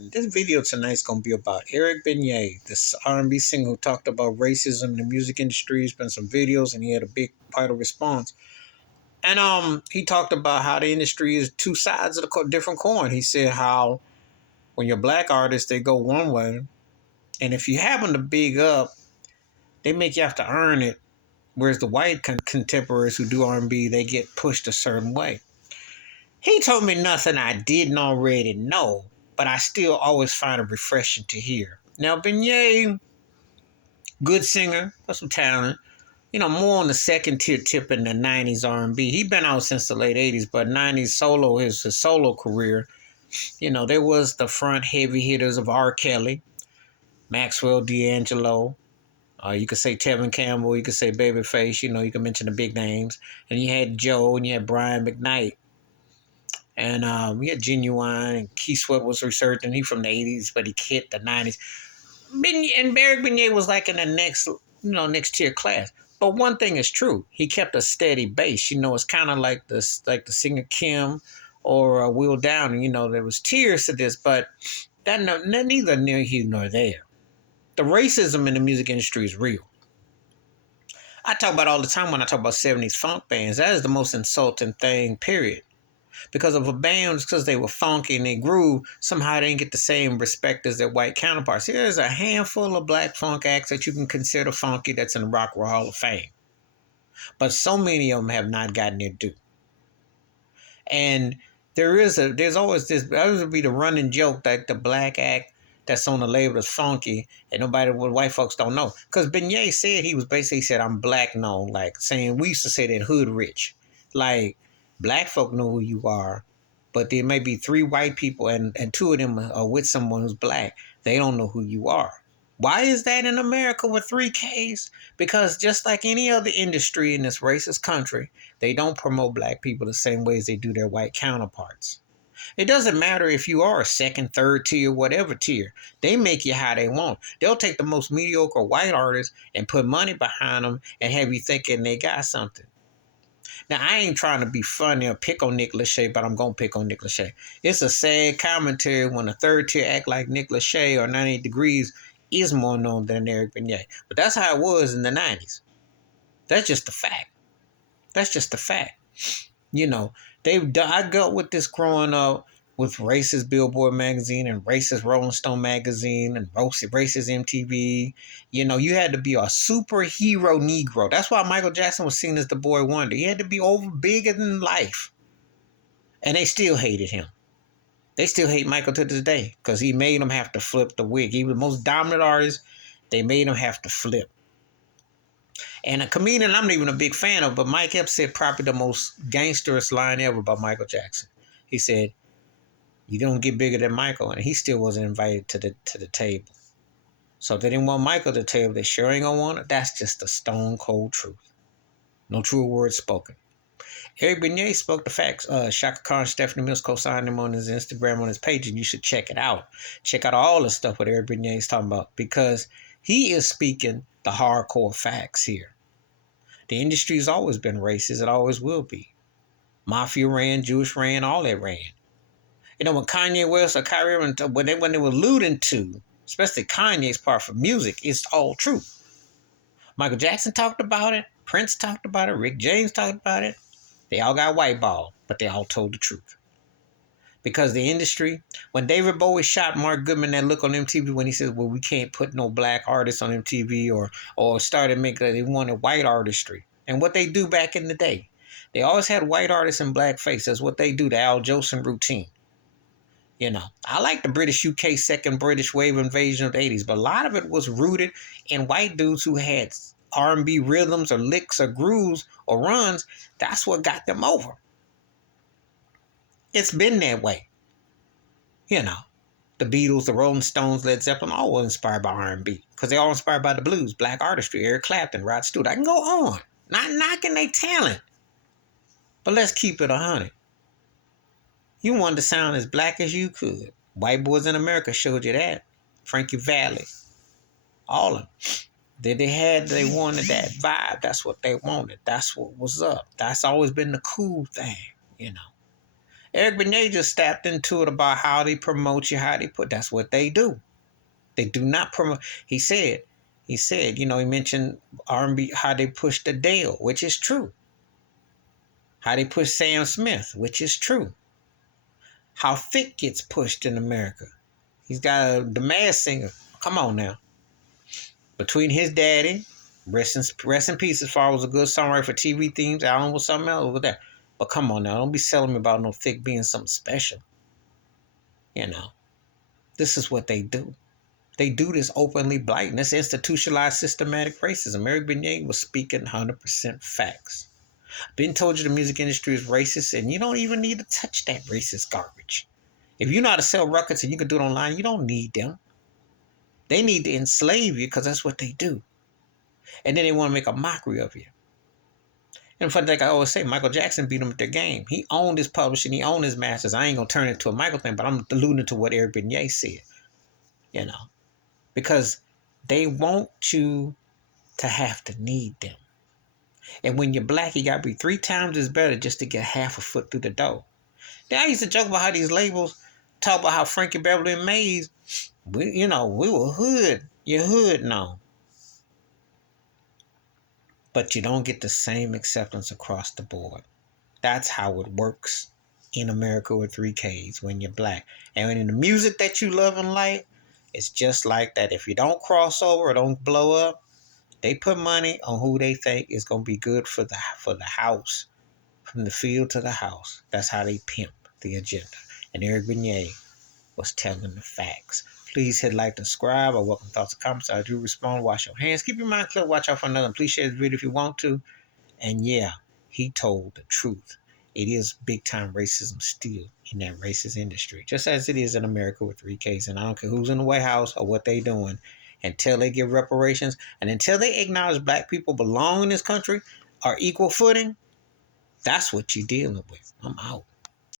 This video tonight's gonna be about Eric Benet, this R&B singer who talked about racism in the music industry. He's been some videos and he had a big vital response. And he talked about how the industry is two sides of the different coin. He said how when you're black artists, they go one way, and if you happen to big up, they make you have to earn it. Whereas the white contemporaries who do R&B, they get pushed a certain way. He told me nothing I didn't already know, but I still always find it refreshing to hear. Now, Benet, good singer, got some talent. More on the second tier tip in the 90s R&B. He been out since the late 80s, but 90s solo, his solo career, there was the front heavy hitters of R. Kelly, Maxwell D'Angelo. You could say Tevin Campbell, you could say Babyface, you could mention the big names. And you had Joe and you had Brian McKnight. And we had Genuine and Keith Sweat was resurgent. He from the 80s, but he hit the 90s. And Eric Benet was like in the next tier class. But one thing is true. He kept a steady base. It's kind of like the singer Kim or Will Downing. There was tiers to this, but that neither near here nor there. The racism in the music industry is real. I talk about all the time when I talk about 70s funk bands. That is the most insulting thing, period. Because of a band, because they were funky and they grew, somehow they didn't get the same respect as their white counterparts. There's a handful of black funk acts that you can consider funky that's in the Rock and Roll Hall of Fame. But so many of them have not gotten their due. And there's always this, that would be the running joke that the black act that's on the label is funky and white folks don't know. Because Benet said, he said, I'm black known, like saying, we used to say that hood rich. Like, black folk know who you are, but there may be three white people and two of them are with someone who's black. They don't know who you are. Why is that in America with 3Ks? Because just like any other industry in this racist country, they don't promote black people the same way as they do their white counterparts. It doesn't matter if you are a second, third tier, whatever tier. They make you how they want. They'll take the most mediocre white artists and put money behind them and have you thinking they got something. Now, I ain't trying to be funny or pick on Nick Lachey, but I'm going to pick on Nick Lachey. It's a sad commentary when a third tier act like Nick Lachey or 98 Degrees is more known than Eric Benet. But that's how it was in the 90s. That's just a fact. That's just a fact. I dealt with this growing up with racist Billboard magazine and racist Rolling Stone magazine and racist MTV. You had to be a superhero Negro. That's why Michael Jackson was seen as the boy wonder. He had to be over bigger than life. And they still hated him. They still hate Michael to this day because he made them have to flip the wig. He was the most dominant artist. They made him have to flip. And a comedian I'm not even a big fan of, but Mike Epps said probably the most gangsterous line ever about Michael Jackson. He said, you don't get bigger than Michael, and he still wasn't invited to the table. So if they didn't want Michael to the table, they sure ain't gonna want it. That's just the stone cold truth. No true words spoken. Eric Benet spoke the facts. Shaka Khan and Stephanie Mills co-signed him on his Instagram, on his page, and you should check it out. Check out all the stuff what Eric Benet is talking about because he is speaking the hardcore facts here. The industry has always been racist. It always will be. Mafia ran, Jewish ran, all that ran. When Kanye West or Kyrie, when they were alluding to, especially Kanye's part for music, it's all true. Michael Jackson talked about it. Prince talked about it. Rick James talked about it. They all got whiteballed, but they all told the truth. Because the industry, when David Bowie shot Mark Goodman that look on MTV when he said, well, we can't put no black artists on MTV or started making, they wanted white artistry. And what they do back in the day, they always had white artists in blackface. That's what they do, the Al Jolson routine. I like the British UK second British wave invasion of the 80s, but a lot of it was rooted in white dudes who had R&B rhythms or licks or grooves or runs. That's what got them over. It's been that way. The Beatles, the Rolling Stones, Led Zeppelin, all were inspired by R&B because they all inspired by the blues, black artistry, Eric Clapton, Rod Stewart. I can go on. Not knocking their talent, but let's keep it 100. You wanted to sound as black as you could. White Boys in America showed you that. Frankie Valli. All of them. They wanted that vibe. That's what they wanted. That's what was up. That's always been the cool thing, Eric Benet just stepped into it about how they promote you, how they put. That's what they do. They do not promote. He said, he mentioned R&B, how they push the Dale, which is true. How they push Sam Smith, which is true. How Thick gets pushed in America. He's got the Masked Singer. Come on now. Between his daddy, rest in peace as far as a good songwriter for TV themes, Alan was something else over there. But come on now, don't be selling me about no Thick being something special. This is what they do. They do this openly blatant. This institutionalized systematic racism. Eric Benet was speaking 100% facts. Been told you the music industry is racist, and you don't even need to touch that racist garbage. If you know how to sell records and you can do it online, you don't need them. They need to enslave you because that's what they do. And then they want to make a mockery of you. And for like I always say, Michael Jackson beat them at their game. He owned his publishing. He owned his masters. I ain't going to turn it to a Michael thing, but I'm alluding to what Eric Benet said. Because they want you to have to need them. And when you're black, you got to be 3 times as better just to get half a foot through the door. Now, I used to joke about how these labels talk about how Frankie Beverly and Maze, we were hood. You're hood now. But you don't get the same acceptance across the board. That's how it works in America with 3Ks when you're black. And in the music that you love and like, it's just like that. If you don't cross over or don't blow up, they put money on who they think is going to be good for the house, from the field to the house. That's how they pimp the agenda. And Eric Benet was telling the facts. Please hit like, subscribe. I welcome thoughts and comments. I do respond. Wash your hands. Keep your mind clear. Watch out for another. Please share this video if you want to. And yeah, he told the truth. It is big time racism still in that racist industry, just as it is in America with 3Ks. And I don't care who's in the White House or what they doing, until they give reparations and until they acknowledge black people belong in this country, are equal footing, that's what you're dealing with. I'm out.